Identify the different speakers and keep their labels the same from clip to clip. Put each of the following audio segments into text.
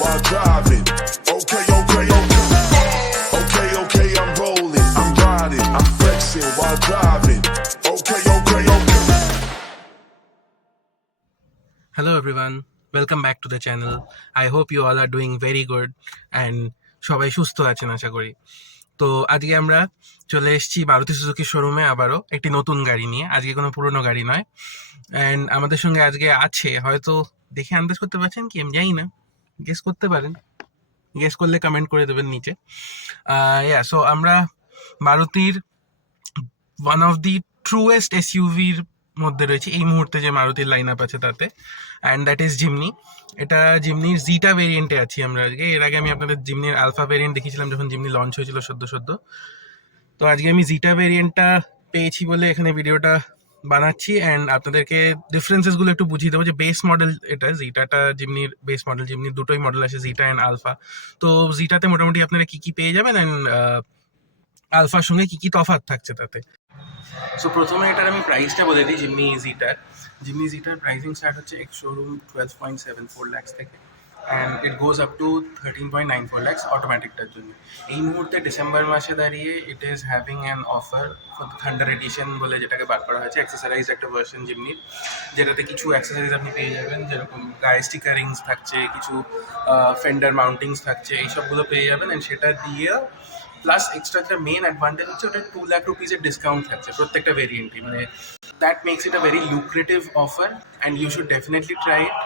Speaker 1: while driving. Okay, okay, okay. Okay, okay, I'm rolling. I'm riding. I'm flexing while driving. Okay, okay, okay.
Speaker 2: Hello everyone, welcome back to the channel. I hope you all are doing very good and সবাই সুস্থ আছেন আশা করি তো আজকে আমরা চলে এসেছি Maruti Suzuki শোরুমে আবারও একটি নতুন গাড়ি নিয়ে আজকে কোনো পুরনো গাড়ি নয় অ্যান্ড আমাদের সঙ্গে আজকে আছে হয়তো দেখে আন্দাজ করতে পারছেন কি আমি জানি না গেস করতে পারেন। গেস করলে কমেন্ট করে দেবেন নিচে। ইয়া সো আমরা মারুতির ওয়ান অফ দি ট্রুয়েস্ট এসইউভির মধ্যে রয়েছে। এই মুহূর্তে যে মারুতির লাইন আপ আছে তাতে। অ্যান্ড দ্যাট ইজ জিমনি এটা জিমনির জিটা ভেরিয়েন্টে আছি আমরা আজকে। এর আগে আমি আপনাদের জিমনির আলফা ভেরিয়েন্ট দেখিয়েছিলাম যখন জিমনি লঞ্চ হয়েছিল সদ্য সদ্য। তো আজকে আমি জিটা ভেরিয়েন্টটা পেয়েছি বলে এখানে ভিডিওটা বানাচ্ছি অ্যান্ড আপনাদেরকে ডিফারেন্সেসগুলো একটু বুঝিয়ে দেবো যে বেস মডেল এটা জিটাটা জিমনির বেস মডেল যেমনি দুটোই মডেল আছে জিটা অ্যান্ড আলফা তো জিটাতে মোটামুটি আপনারা কী কী পেয়ে যাবেন অ্যান্ড আলফার সঙ্গে কী কী তফাৎ থাকছে তাতে? সো প্রথমে এটার আমি প্রাইসটা বলে দিই জিমনি ইজিটার জিমনি জিটার প্রাইসিং স্টার্ট হচ্ছে এক showroom twelve point seven four lakhs থেকে। And it goes up to thirteen point nine four lakhs অটোমেটিকটার জন্য। এই মুহূর্তে ডিসেম্বর মাসে দাঁড়িয়ে it is having an offer for the Thunder edition বলে যেটাকে বার করা হয়েছে অ্যাক্সেসারাইজ একটা ভার্সন জিমনির যেটাতে কিছু অ্যাক্সেসারিজ আপনি পেয়ে যাবেন, যেরকম গায়ে স্টিকারিংস থাকছে, কিছু ফেন্ডার মাউন্টিংস থাকছে এইসবগুলো পেয়ে যাবেন অ্যান্ড সেটা দিয়ে প্লাস এক্সট্রা একটা মেন অ্যাডভান্টেজ হচ্ছে ওটা টু লাখ রুপিজের ডিসকাউন্ট থাকছে প্রত্যেকটা ভেরিয়েন্টই মানে that makes it a very lucrative offer and you should definitely try it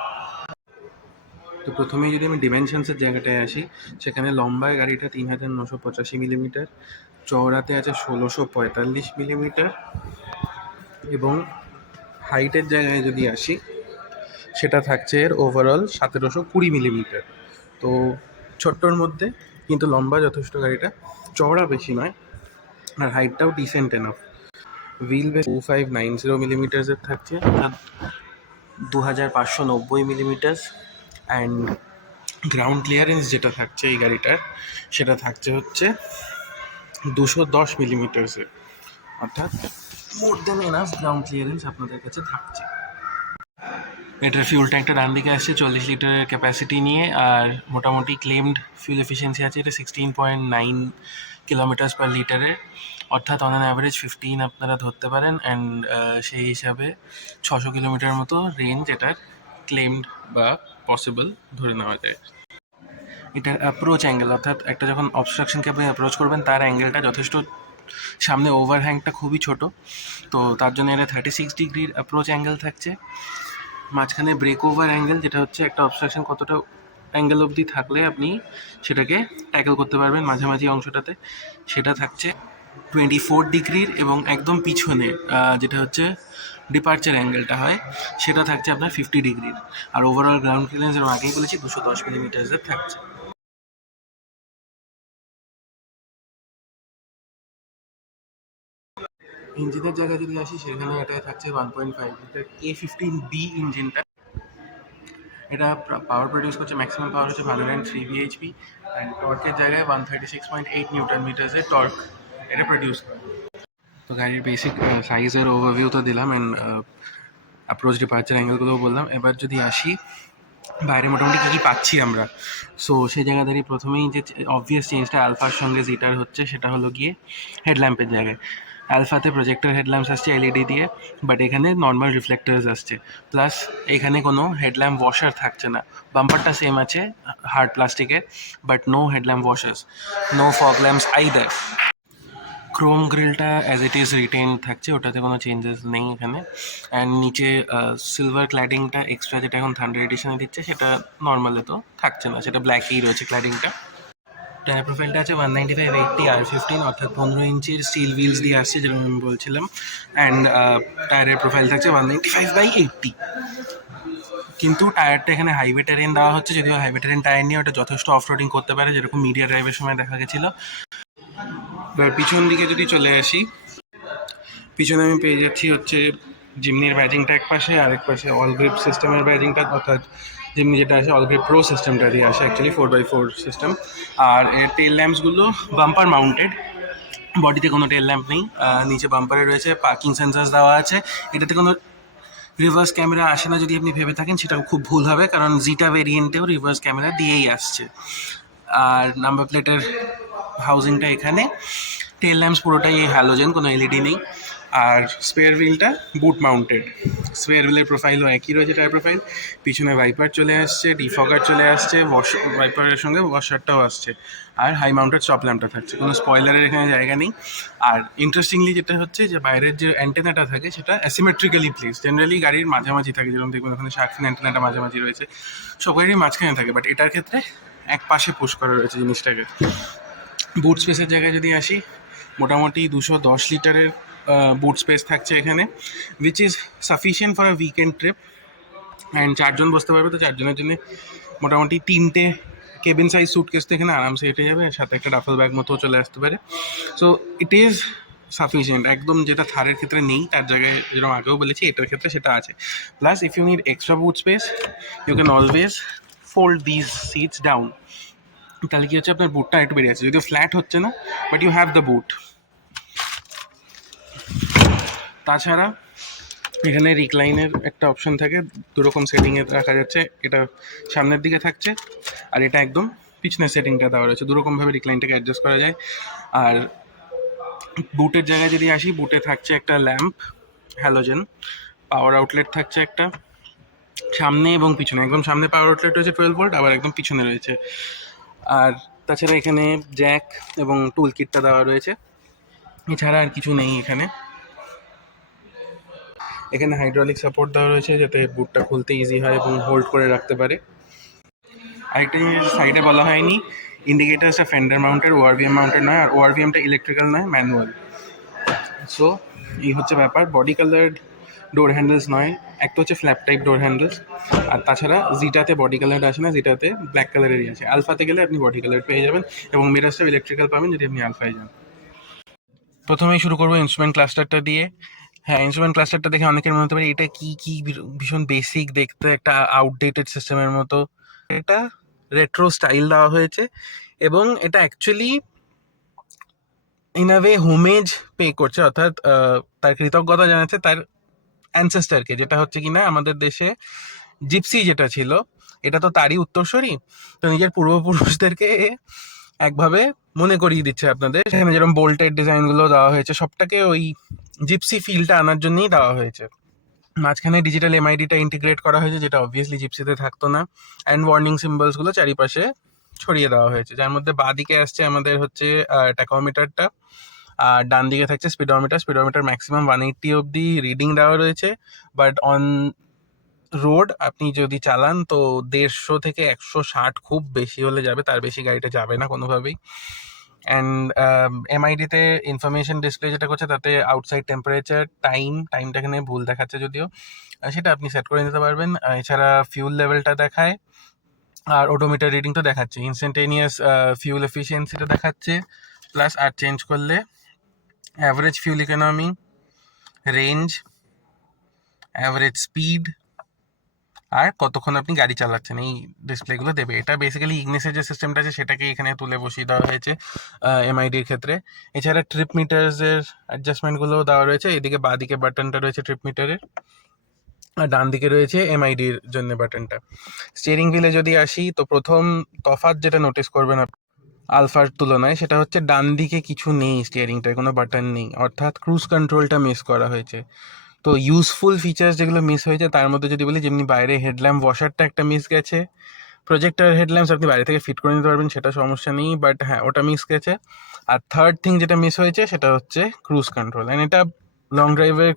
Speaker 2: তো প্রথমেই যদি আমি ডিমেনশনসের জায়গাটায় আসি, সেখানে লম্বায় গাড়িটা তিন হাজার নশো পঁচাশি মিলিমিটার চওড়াতে আছে ষোলোশো পঁয়তাল্লিশ মিলিমিটার এবং হাইটের জায়গায় যদি আসি, সেটা থাকছে এর ওভারঅল সতেরোশো কুড়ি মিলিমিটার তো ছোট্টর মধ্যে কিন্তু লম্বা যথেষ্ট গাড়িটা, চওড়া বেশি নয়, আর হাইটটাও decent enough wheel base two five nine zero মিলিমিটার্সের থাকছে দু হাজার পাঁচশো নব্বই মিলিমিটার্স অ্যান্ড গ্রাউন্ড ক্লিয়ারেন্স যেটা থাকছে এই গাড়িটার, সেটা থাকছে হচ্ছে দুশো দশ মিলিমিটার্সের অর্থাৎ more than enough ground clearance আপনাদের কাছে থাকছে। এটার ফিউল ট্যাঙ্কটা ডান দিকে আসছে চল্লিশ লিটারের ক্যাপাসিটি নিয়ে, আর মোটামুটি ক্লেমড ফিউল এফিসিয়েন্সি আছে, এটা sixteen point nine kilometres per লিটারের। অর্থাৎ অন অ্যান অ্যাভারেজ ফিফটিন আপনারা ধরতে পারেন অ্যান্ড সেই হিসাবে ছশো কিলোমিটার মতো রেঞ্জ এটার ক্লেমড বা পসিবল ধরে নেওয়া যায়। এটা অ্যাপ্রোচ অ্যাঙ্গেল অর্থাৎ একটা যখন অবস্ট্রাকশনকে আপনি অ্যাপ্রোচ করবেন, তার অ্যাঙ্গেলটা যথেষ্ট সামনে ওভার ওভারহ্যাংটা খুবই ছোট। তো তার জন্য এটা থার্টি সিক্স ডিগ্রির অ্যাপ্রোচ অ্যাঙ্গেল থাকছে। মাঝখানে ব্রেক ওভার অ্যাঙ্গেল যেটা হচ্ছে একটা অবস্ট্রাকশন কতটা অ্যাঙ্গেল অবধি থাকলে আপনি সেটাকে ট্যাকেল করতে পারবেন মাঝামাঝি অংশটাতে, সেটা থাকছে। টোয়েন্টি ফোর ডিগ্রির এবং একদম পিছনে যেটা হচ্ছে ডিপার্চার অ্যাঙ্গেলটা হয়, সেটা থাকছে আপনার ফিফটি ডিগ্রির। আর ওভারঅল গ্রাউন্ড ক্লিয়ারেন্স যেরকম আগেই বলেছি, দুশো দশ মিলিমিটার্সের থাকছে ইঞ্জিনের জায়গায় যদি আসি সেখানে এটাই থাকছে one point five litre K fifteen B ইঞ্জিনটা এটা পাওয়ার প্রডিউস করছে ম্যাক্সিমাম পাওয়ার হচ্ছে ভালো থ্রি বিএইচপি অ্যান্ড টর্কের জায়গায় one thirty six point eight newton মিটার্সের torque এটা তো গাড়ির বেসিক সাইজের ওভারভিউ তো দিলাম অ্যান্ড অ্যাপ্রোচ ডিপার্চার অ্যাঙ্গেলগুলোও বললাম। এবার যদি আসি, বাইরে মোটামুটি কী কী পাচ্ছি আমরা? সো সেই জায়গা দাঁড়িয়ে প্রথমেই যে অবভিয়াস চেঞ্জটা আলফার সঙ্গে যেটার হচ্ছে, সেটা হলো গিয়ে হেডল্যাম্পের জায়গায়। আলফাতে প্রজেক্টর হেডল্যাম্পস আসছে এলইডি দিয়ে বাট এখানে নর্মাল রিফ্লেক্টার্স আসছে। প্লাস এখানে কোনো হেডল্যাম্প ওয়াশার থাকছে না। বাম্পারটা সেম আছে হার্ড প্লাস্টিকের but no headlamp washers no fog lamps either chrome গ্রিলটা as it is written থাকছে, ওটাতে কোনো চেঞ্জেস নেই এখানে। অ্যান্ড নিচে সিলভার ক্ল্যাডিংটা এক্সট্রা যেটা এখন থান্ডার এডিশনে দিচ্ছে, সেটা নর্মালে তো থাকছে না, সেটা ব্ল্যাকই রয়েছে ক্ল্যাডিংটা টায়ার প্রোফাইলটা আছে ওয়ান নাইনটি ফাইভ এইটটি আর ফিফটিন অর্থাৎ পনেরো ইঞ্চির স্টিল হুইলস দিয়ে আসছে যেরকম আমি বলছিলাম। অ্যান্ড টায়ারের প্রোফাইল থাকছে one ninety five by eighty কিন্তু টায়ারটা এখানে হাইওয়ে টেরেন দেওয়া হচ্ছে, যদিও হাইওয়ে টেরেন টায়ার নিয়ে ওটা যথেষ্ট অফ রোডিং করতে পারে, যেরকম মিডিয়া ড্রাইভের সময় দেখা গেছিল। এবার পিছন দিকে যদি চলে আসি, পিছনে আমি পেয়ে যাচ্ছি হচ্ছে জিমনির ব্যাজিংটা এক পাশে আরেক পাশে অল গ্রিপ সিস্টেমের ব্যাজিংটা অর্থাৎ জিমনি যেটা আছে গ্রিপ প্রো সিস্টেমটা দিয়ে আসে actually four by four system আর এর টেল ল্যাম্পসগুলো বাম্পার মাউন্টেড বডিতে কোনো টেল ল্যাম্প নেই নিচে বাম্পারে রয়েছে পার্কিং সেন্সার্স দেওয়া আছে, এটাতে কোনো রিভার্স ক্যামেরা আসে না যদি আপনি ভেবে থাকেন, সেটাও খুব ভুল হবে, কারণ জিটা ভেরিয়েন্টেও রিভার্স ক্যামেরা দিয়েই আসছে। আর নাম্বার প্লেটের হাউজিংটা এখানে। টেল ল্যাম্পস পুরোটাই হ্যালোজেন কোনো এলইডি নেই। আর স্পেয়ার হুইলটা বুট মাউন্টেড স্পেয়ার হুইলের প্রোফাইলও একই রয়েছে টায়ার প্রোফাইল পিছনে ভাইপার চলে আসছে ডিফগার চলে আসছে ওয়াশ ভাইপারের সঙ্গে ওয়াশারটাও আসছে। আর হাই মাউন্টেড স্টপ ল্যাম্পটা থাকছে। কোনো স্পয়লারের এখানে জায়গা নেই। আর ইন্টারেস্টিংলি যেটা হচ্ছে যে, বাইরের যে অ্যান্টেনাটা থাকে, সেটা অ্যাসিমেট্রিক্যালি প্লেস জেনারেলি গাড়ির মাঝামাঝি থাকে, যেরকম দেখবেন ওখানে শার্কফিন অ্যান্টেনাটা মাঝামাঝি রয়েছে। সব মাঝখানে থাকে বাট এটার ক্ষেত্রে এক পাশে পুশ করা রয়েছে জিনিসটাকে। বুট স্পেসের জায়গায় যদি আসি, মোটামুটি দুশো দশ লিটারের বুট স্পেস থাকছে এখানে which is sufficient for a weekend trip and চারজন বসতে পারবে, তো চারজনের জন্য মোটামুটি তিনটে কেবিন সাইজ সুটকেস তো এখানে আরামসে হেঁটে যাবে সাথে একটা ডাফল ব্যাগ মতো চলে আসতে পারে। সো ইট ইজ সাফিসিয়েন্ট একদম যেটা থারের ক্ষেত্রে নেই, তার জায়গায় যেরকম আগেও বলেছি, এটার ক্ষেত্রে সেটা আছে। Plus if you need extra boot space you can always fold this seats down তাহলে কি হচ্ছে? আপনার বুটটা একটু বেরিয়ে যাচ্ছে যদিও ফ্ল্যাট হচ্ছে না but you have the boot তাছাড়া এখানে রিক্লাইনের একটা অপশন থাকে, দুরকম সেটিংয়ে রাখা যাচ্ছে, এটা সামনের দিকে থাকছে, আর এটা একদম পিছনের সেটিংটা দেওয়া রয়েছে। দুরকমভাবে রিক্লাইনটাকে অ্যাডজাস্ট করা যায়। আর বুটের জায়গায় যদি আসি বুটে থাকছে একটা ল্যাম্প হ্যালোজেন পাওয়ার আউটলেট থাকছে একটা, সামনে এবং পিছনে। একদম সামনে পাওয়ার আউটলেট রয়েছে টুয়েলভ ভোল্ট আবার একদম পিছনে রয়েছে। আর তাছাড়া এখানে জ্যাক এবং টুল কিটটা দেওয়া রয়েছে। এছাড়া আর কিছু নেই এখানে। এখানে হাইড্রোলিক সাপোর্ট দেওয়া রয়েছে যাতে বুটটা খুলতে ইজি হয় এবং হোল্ড করে রাখতে পারে। আরেকটা জিনিস সাইডে বলা হয়নি। ইন্ডিকেটার্সটা ফেন্ডার মাউন্টেড ওআরভিএম মাউন্টেড নয়, আর ওআরভিএমটা ইলেকট্রিক্যাল নয় ম্যানুয়াল সো এই হচ্ছে ব্যাপার। বডি কালার ডোর হ্যান্ডেলস নয় একটা হচ্ছে ফ্ল্যাপ টাইপ ডোর হ্যান্ডেলস আর তাছাড়া জিটাতে বডি কালার আসে না জিটাতে ব্ল্যাক কালারেরই আছে। আলফাতে গেলে আপনি বডি কালার পেয়ে যাবেন এবং মিরাজটাও ইলেকট্রিক্যাল পাবেন যদি আপনি আলফায় যান। প্রথমেই শুরু করব ইনস্ট্রুমেন্ট ক্লাস্টারটা দিয়ে। হ্যাঁ ইনস্ট্রুমেন্ট ক্লাস্টারটা দেখে অনেকের মনে হতে পারে, এটা কি কি ভীষণ বেসিক দেখতে, একটা আউটডেটেড সিস্টেমের মতো। এটা রেট্রো স্টাইল দেওয়া হয়েছে এবং এটা actually in a way homage pay করছে, অর্থাৎ তার কৃতজ্ঞতা জানাচ্ছে, তার অ্যানসেস্টারকে যেটা হচ্ছে কিনা আমাদের দেশে জিপসি যেটা ছিল, এটা তো তারই উত্তরসূরি। তো নিজের পূর্বপুরুষদেরকে একভাবে মনে করিয়ে দিচ্ছে আপনাদের। সেখানে যেরকম বোল্টের ডিজাইনগুলো দেওয়া হয়েছে, সবটাকে ওই জিপসি ফিলটা আনার জন্যই দেওয়া হয়েছে। মাঝখানে ডিজিটাল এমআইডিটা ইন্টিগ্রেট করা হয়েছে, যেটা অবভিয়াসলি জিপসিতে থাকতো না। অ্যান্ড ওয়ার্নিং সিম্বলসগুলো চারিপাশে ছড়িয়ে দেওয়া হয়েছে। যার মধ্যে বাঁ দিকে আসছে আমাদের হচ্ছে ট্যাকোমিটারটা আর ডান দিকে থাকছে speedometer speedometer maximum one eighty অবধি রিডিং দেওয়া রয়েছে। বাট অন রোড আপনি যদি চালান তো দেড়শো থেকে একশো ষাট খুব বেশি হলে যাবে, তার বেশি গাড়িটা যাবে না কোনোভাবেই। অ্যান্ড এমআইডিতে ইনফরমেশন ডিসপ্লে যেটা করছে তাতে আউটসাইড টেম্পারেচার টাইম টাইমটা এখানে ভুল দেখাচ্ছে যদিও সেটা আপনি সেট করে নিতে পারবেন। এছাড়া ফিউল লেভেলটা দেখায়, আর ওডোমিটার রিডিং তো দেখাচ্ছে। ইনস্ট্যান্টেনিয়াস ফিউল এফিসিয়েন্সিটা দেখাচ্ছে প্লাস আর চেঞ্জ করলে average fuel economy range average speed আর কতক্ষণ আপনি গাড়ি চালাচ্ছেন, এই ডিসপ্লেগুলো দেবে। এটা বেসিক্যালি ইগনেসের যে সিস্টেমটা আছে, সেটাকে এখানে তুলে বসিয়ে দেওয়া হয়েছে এমআইডির ক্ষেত্রে। এছাড়া ট্রিপ মিটার্সের অ্যাডজাস্টমেন্টগুলোও দেওয়া রয়েছে। এদিকে বাঁ দিকে বাটনটা রয়েছে ট্রিপ মিটারের আর ডান দিকে রয়েছে এমআইডির জন্য বাটনটা স্টিয়ারিং হুইলে যদি আসি, তো প্রথম তফাৎ যেটা নোটিস করবেন আপনি আলফার তুলনায় সেটা হচ্ছে ডান দিকে কিছু নেই স্টিয়ারিংটায় কোনো বাটন নেই। অর্থাৎ ক্রুজ কন্ট্রোলটা মিস করা হয়েছে। তো ইউজফুল ফিচার্স যেগুলো মিস হয়েছে, তার মধ্যে যদি বলি যেমনি বাইরে হেডল্যাম্প ওয়াশারটা একটা মিস গেছে প্রজেক্টর হেডল্যাম্পস আপনি বাইরে থেকে ফিট করে নিতে পারবেন, সেটা সমস্যা নেই বাট হ্যাঁ ওটা মিস গেছে। আর থার্ড থিং যেটা মিস হয়েছে, সেটা হচ্ছে ক্রুজ কন্ট্রোল অ্যান্ড এটা লং ড্রাইভের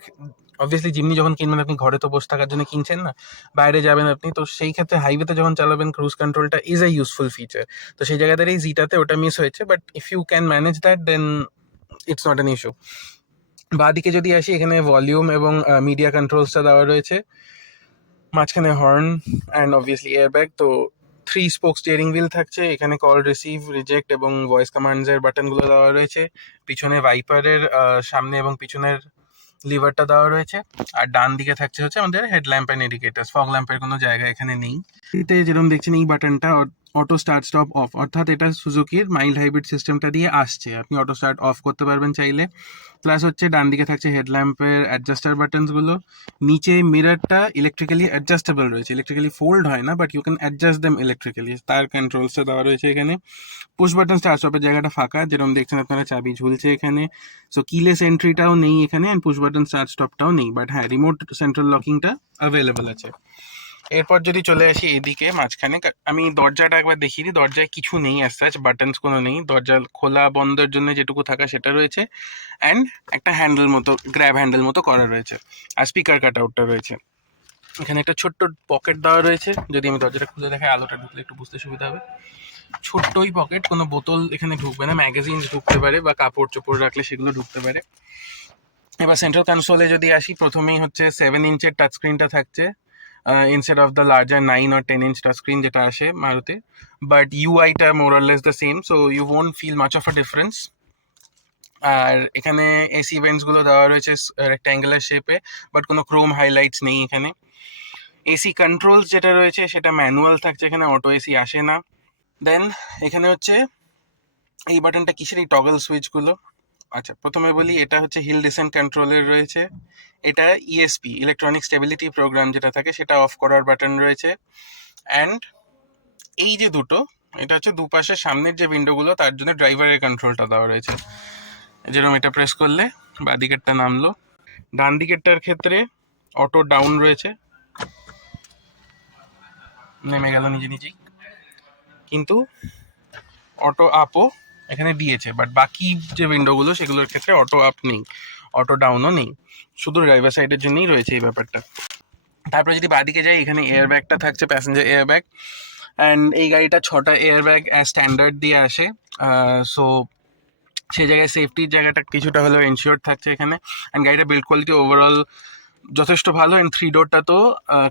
Speaker 2: অবভিয়াসলি জিমনি যখন কিনবেন, আপনি ঘরে তো বসে থাকার জন্য কিনছেন না, বাইরে যাবেন আপনি, তো সেই ক্ষেত্রে হাইওয়েতে যখন চালাবেন ক্রুজ কন্ট্রোলটা ইজ এ ইউজফুল ফিচার তো সেই জায়গাতে এই জিটাতে ওটা মিস হয়েছে but if you can manage that then it's not an issue বাদিকে যদি আসি, এখানে ভলিউম এবং মিডিয়া কন্ট্রোলসটা দেওয়া রয়েছে, মাঝখানে হর্ন অ্যান্ড অবভিয়াসলি এয়ারব্যাগ তো থ্রি স্পোক স্টিয়ারিং হুইল থাকছে, এখানে কল রিসিভ রিজেক্ট এবং ভয়েস কমান্ডসের বাটনগুলো দেওয়া রয়েছে, পিছনে ভাইপারের সামনে এবং পিছনের লিভারটা দেওয়া রয়েছে, আর ডান দিকে থাকছে হচ্ছে আমাদের হেডল্যাম্প অ্যান্ড ইন্ডিকেটার ফগ ল্যাম্পের কোনো জায়গা এখানে নেই। এতে যেরকম দেখছেন এই বাটনটা অটো স্টার্ট স্টপ অফ অর্থাৎ এটা সুজুকির মাইল্ড হাইব্রিড সিস্টেমটা দিয়ে আসছে। আপনি অটো স্টার্ট অফ করতে পারবেন চাইলে। প্লাস হচ্ছে ডান দিকে থাকছে হেডল্যাম্পের অ্যাডজাস্টার বাটনসগুলো নিচে মিররটা ইলেকট্রিক্যালি অ্যাডজাস্টেবল রয়েছে। ইলেকট্রিক্যালি ফোল্ড হয় না but you can adjust them electrically তার কন্ট্রোলসটা দেওয়া রয়েছে এখানে। পুশ বাটন স্টার্ট স্টপের জায়গাটা ফাঁকা, যেরকম দেখছেন আপনারা, চাবি ঝুলছে এখানে। সো কিলেস এন্ট্রিটাও নেই এখানে অ্যান্ড পুশ বাটন স্টার্ট স্টপটাও নেই। বাট হ্যাঁ রিমোট সেন্ট্রাল লকিংটা অ্যাভেলেবেল আছে। এরপর যদি চলে আসি এদিকে, মাঝখানে। আমি দরজাটা একবার দেখিয়ে দিই। দরজায় কিছু নেই অ্যাজ সাচ বাটনস কোনো নেই। দরজা খোলা বন্ধের জন্য যেটুকু থাকা সেটা রয়েছে। অ্যান্ড একটা হ্যান্ডেল মতো গ্র্যাব হ্যান্ডেল মতো করা রয়েছে। আর স্পিকার কাট আউটটা রয়েছে। এখানে একটা ছোট্ট পকেট দেওয়া রয়েছে। যদি আমি দরজাটা খুলে দেখাই, আলোটা ঢুকলে একটু বুঝতে সুবিধা হবে। ছোট্টই পকেট কোনো বোতল এখানে ঢুকবে না। ম্যাগাজিন ঢুকতে পারে বা কাপড় চোপড় রাখলে সেগুলো ঢুকতে পারে। এবার সেন্ট্রাল কনসোলে যদি আসি, প্রথমেই হচ্ছে সেভেন ইঞ্চের টাচ স্ক্রিনটা থাকছে। Instead of the larger nine or ten inch touch screen যেটা আসে Maruti but ইউআইটা more less the same so you won't feel much of a difference আর এখানে এসি ইভেন্টসগুলো দেওয়া রয়েছে রেক্ট্যাঙ্গুলার শেপে বাট কোনো ক্রোম হাইলাইটস নেই এখানে। এসি কন্ট্রোলস যেটা রয়েছে সেটা ম্যানুয়াল থাকছে এখানে অটো এসি আসে না। দেন এখানে হচ্ছে, এই বাটনটা কিসের? এই টগল সুইচগুলো আচ্ছা প্রথমে বলি এটা হচ্ছে হিল ডিসেন্ট কন্ট্রোলের রয়েছে। এটা ইএসপি ইলেকট্রনিক স্টেবিলিটি প্রোগ্রাম যেটা থাকে, সেটা অফ করার বাটন রয়েছে। অ্যান্ড এই যে দুটো, এটা হচ্ছে দুপাশে সামনের যে উইন্ডোগুলো তার জন্য ড্রাইভারের কন্ট্রোলটা দেওয়া রয়েছে। যেরকম এটা প্রেস করলে বাঁ দিকেরটা নামলো। ডান দিকেরটার ক্ষেত্রে অটো ডাউন রয়েছে। নেমে গেল নিজে নিজেই। কিন্তু অটো আপও এখানে দিয়েছে বাট বাকি যে উইন্ডোগুলো সেগুলোর ক্ষেত্রে অটো আপ নেই অটো ডাউনও নেই। শুধু ড্রাইভার সাইডের জন্যই রয়েছে এই ব্যাপারটা। তারপরে যদি বাদিকে যাই, এখানে এয়ার ব্যাগটা থাকছে প্যাসেঞ্জার এয়ার ব্যাগ অ্যান্ড এই গাড়িটা ছটা এয়ার ব্যাগ স্ট্যান্ডার্ড দিয়ে আসে। সো সেই জায়গায় সেফটির জায়গাটা কিছুটা হলেও এনশিওর থাকছে এখানে। অ্যান্ড গাড়িটা বিল্ড কোয়ালিটি ওভারঅল যথেষ্ট ভালো। অ্যান্ড থ্রি ডোরটা তো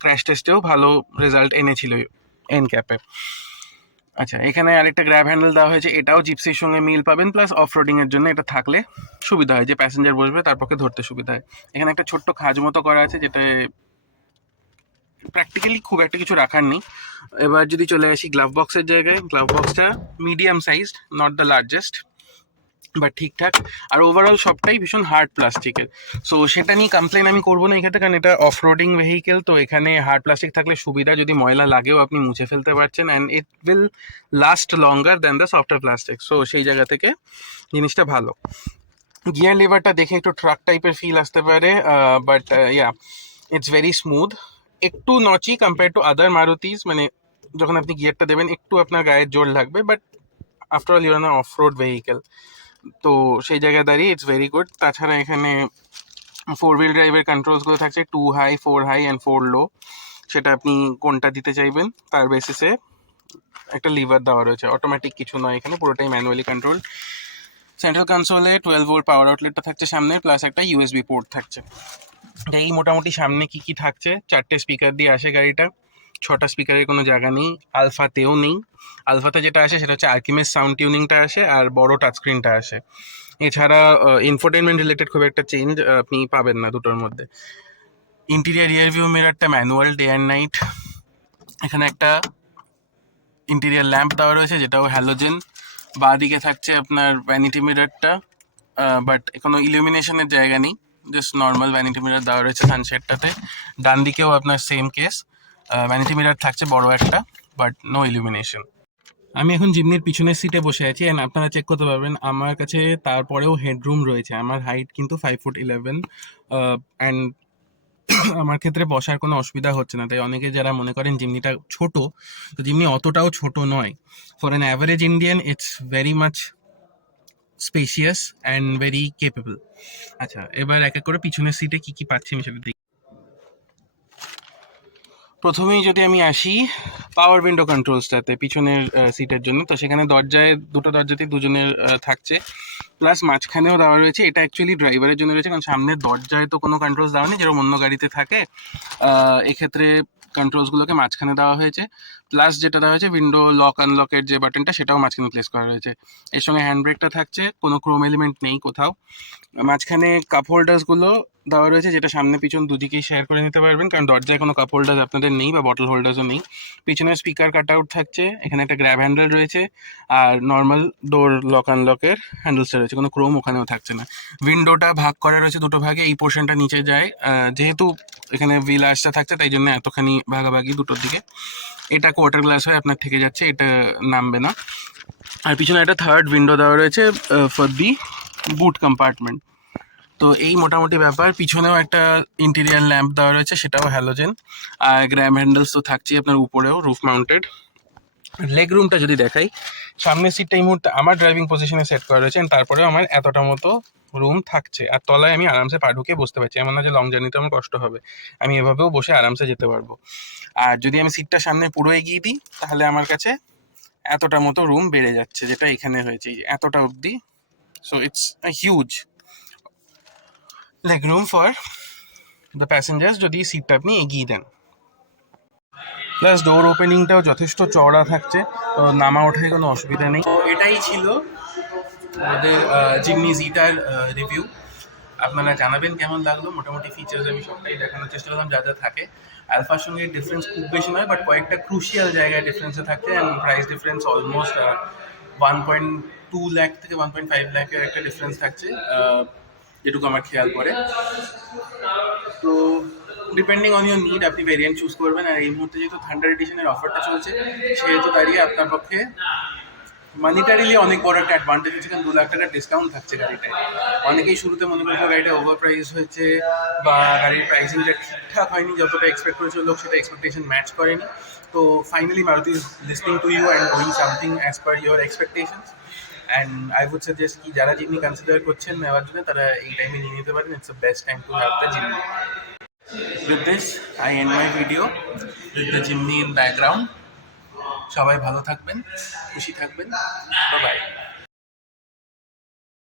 Speaker 2: ক্র্যাশ টেস্টেও ভালো রেজাল্ট এনেছিল এন ক্যাপে আচ্ছা এখানে আরেকটা গ্র্যাব হ্যান্ডেল দেওয়া হয়েছে, এটাও জিপসির সঙ্গে মিল পাবেন প্লাস অফ রোডিংয়ের জন্য এটা থাকলে সুবিধা হয়, যে প্যাসেঞ্জার বসবে, তার পক্ষে ধরতে সুবিধা হয়। এখানে একটা ছোট্ট খাজ মতো করা আছে, যেটা প্র্যাকটিক্যালি খুব একটা কিছু রাখার নেই। এবার যদি চলে আসি গ্লাভ বক্সের জায়গায় গ্লাভ বক্সটা medium sized not the largest but ঠিকঠাক। আর ওভারঅল সবটাই ভীষণ হার্ড প্লাস্টিকের সো সেটা নিয়ে কমপ্লেন আমি করব না এক্ষেত্রে কারণ এটা অফ রোডিং ভেহিকেল তো এখানে হার্ড প্লাস্টিক থাকলে সুবিধা, যদি ময়লা লাগেও আপনি মুছে ফেলতে পারছেন and it will last longer than the software plastic so সেই জায়গা থেকে জিনিসটা ভালো। গিয়ার লিভারটা দেখে একটু ট্রাক টাইপের ফিল আসতে পারে but yeah it's very smooth একটু নচি কম্পেয়ার টু আদার মারুতিস মানে যখন আপনি গিয়ারটা দেবেন, একটু আপনার গায়ের জোর লাগবে but after all your off road vehicle তো সেই জায়গায় দাঁড়িয়ে ইটস ভেরি গুড তাছাড়া এখানে ফোর হুইল ড্রাইভের কন্ট্রোলসগুলো থাকছে two high four high and four low সেটা আপনি কোনটা দিতে চাইবেন, তার বেসিসে একটা লিভার দেওয়া রয়েছে। অটোমেটিক কিছু নয় এখানে, পুরোটাই ম্যানুয়ালি কন্ট্রোল সেন্ট্রাল কনসোলে টুয়েলভ ভোল্ট পাওয়ার আউটলেটটা থাকছে সামনে প্লাস একটা ইউএসবি পোর্ট থাকছে। এই মোটামুটি সামনে কি কি থাকছে, চারটে স্পিকার দিয়ে আসে গাড়িটা। ছটা স্পিকারের কোনো জায়গা নেই আলফাতেও নেই। আলফাতে যেটা আসে সেটা হচ্ছে আর্কিমেস সাউন্ড টিউনিংটা আসে আর বড় টাচ স্ক্রিনটা আসে। এছাড়া ইনফোটেনমেন্ট রিলেটেড খুব একটা চেঞ্জ আপনি পাবেন না দুটোর মধ্যে। ইন্টিরিয়ার রিয়ার ভিউ মিরারটা ম্যানুয়াল ডে অ্যান্ড নাইট এখানে একটা ইন্টিরিয়ার ল্যাম্প দেওয়া রয়েছে, যেটাও হ্যালোজেন বাঁ দিকে থাকছে আপনার ভ্যানিটি মিরারটা বাট কোনো ইলুমিনেশনের জায়গা নেই। জাস্ট নর্মাল ভ্যানিটি মিরার দেওয়া রয়েছে সানসেটটাতে ডান দিকেও আপনার সেম কেস ভ্যানিটি মিরার থাকছে বড় একটা বাট নো ইলুমিনেশন আমি এখন জিমনির পিছনের সিটে বসে আছি অ্যান্ড আপনারা চেক করতে পারবেন, আমার কাছে তারপরেও হেডরুম রয়েছে। আমার হাইট কিন্তু ফাইভ ফুট ইলেভেন অ্যান্ড আমার ক্ষেত্রে বসার কোনো অসুবিধা হচ্ছে না। তাই অনেকে যারা মনে করেন জিমনিটা ছোট, তো জিমনি অতটাও ছোট নয়। For an average Indian it's very much spacious and very capable আচ্ছা এবার এক এক করে পিছনের সিটে কি কি পাচ্ছি আমি সেটা দেখি। প্রথমেই যদি আমি আসি পাওয়ার উইন্ডো কন্ট্রোলসটাতে পিছনের সিটের জন্য। তো সেখানে দরজায়, দুটো দরজাতেই দুজনের থাকছে। প্লাস মাঝখানেও দেওয়া রয়েছে, এটা অ্যাকচুয়ালি ড্রাইভারের জন্য রয়েছে, কারণ সামনের দরজায় তো কোনো কন্ট্রোলস দেওয়া নেই, যেরকম অন্য গাড়িতে থাকে। এক্ষেত্রে কন্ট্রোলসগুলোকে মাঝখানে দেওয়া হয়েছে। প্লাস যেটা দেওয়া হয়েছে উইন্ডো লক আনলকের যে বাটনটা সেটাও মাঝখানে প্লেস করা রয়েছে। এর সঙ্গে হ্যান্ড ব্রেকটা থাকছে, কোনো ক্রোম এলিমেন্ট নেই কোথাও। মাঝখানে কাপ হোল্ডার্সগুলো দেওয়া রয়েছে, যেটা সামনে পিছন দুদিকেই শেয়ার করে নিতে পারবেন। কারণ দরজায় কোনো কাপ হোল্ডার আপনাদের নেই বা বটল হোল্ডার্সও নেই। পিছনে স্পিকার কাট আউট থাকছে, এখানে একটা গ্র্যাব হ্যান্ডেল রয়েছে, আর নর্মাল ডোর লক আনলকের হ্যান্ডেলসটা রয়েছে, কোনো ক্রোম ওখানেও থাকছে না। উইন্ডোটা ভাগ করা রয়েছে দুটো ভাগে, এই পোর্শনটা নিচে যায়। যেহেতু এখানে হুইল আসটা থাকছে, তাই জন্য এতখানি ভাগাভাগি দুটোর দিকে। এটা কোয়ার্টার গ্লাস হয়ে আপনার থেকে যাচ্ছে, এটা নামবে না। আর পিছনে একটা থার্ড উইন্ডো দেওয়া রয়েছে ফর দি বুট কম্পার্টমেন্ট তো এই মোটামুটি ব্যাপার। পিছনেও একটা ইন্টেরিয়ার ল্যাম্প দেওয়া রয়েছে, সেটাও হ্যালোজেন আর গ্র্যাম হ্যান্ডেলস তো থাকছেই আপনার উপরেও রুফ মাউন্টেড লেগ রুমটা যদি দেখাই, সামনের সিটটা এই মুহূর্তে আমার ড্রাইভিং পজিশনে সেট করা রয়েছে তারপরেও আমার এতটা মতো রুম থাকছে। আর তলায় আমি আরামসে পা ঢুকে বসতে পারছি। এমন না যে লং জার্নিতে আমার কষ্ট হবে। আমি এভাবেও বসে আরামসে যেতে পারব। আর যদি আমি সিটটা সামনে পুরো এগিয়ে দিই, তাহলে আমার কাছে এতটা মতো রুম বেড়ে যাচ্ছে, যেটা এখানে হয়েছে। এতটা অবধি so it's huge leg room for the passengers যদি সিটটা আপনি এগিয়ে দেন। প্লাস ডোর ওপেনিংটাও যথেষ্ট চওড়া থাকছে, তো নামা ওঠায় কোনো অসুবিধা নেই। তো এটাই ছিল আমাদের জিমনি জিটার রিভিউ আপনারা জানাবেন কেমন লাগল, মোটামুটি ফিচার্স আমি সবটাই দেখানোর চেষ্টা করলাম, যা যা থাকে। আলফার সঙ্গে ডিফারেন্স খুব বেশি নয় বাট কয়েকটা ক্রুশিয়াল জায়গায় ডিফারেন্সে থাকে and price difference almost one point two lakh থেকে ওয়ান পয়েন্ট ফাইভ ল্যাকের একটা ডিফারেন্স থাকছে। যেটুকু আমার খেয়াল করে তো ডিপেন্ডিং অন ইউর নিড আপনি ভেরিয়েন্ট চুজ করবেন। আর এই মুহূর্তে যেহেতু থান্ডার এডিশনের অফারটা চলছে, সেহেতু দাঁড়িয়ে আপনার পক্ষে মানিটারিলি অনেক বড় একটা অ্যাডভান্টেজ হচ্ছে, কারণ দু লাখ টাকার ডিসকাউন্ট থাকছে গাড়িটায়। অনেকেই শুরুতে মনে করতো গাড়িটা ওভার প্রাইস হয়েছে বা গাড়ির প্রাইসিংটা ঠিকঠাক হয়নি, যতটা এক্সপেক্ট করেছিল লোক, সেটা এক্সপেকটেশন ম্যাচ করেনি। তো finally Maruti is listening to you and doing something as per your expectations and I would suggest কি, যারা জিমনি কনসিডার করছেন নেওয়ার জন্য, তারা এই টাইমে নিয়ে নিতে পারেন। It's the best time to have the Jimny with this, I end my video with the chimney in background সবাই ভালো থাকবেন, খুশি থাকবেন। বাই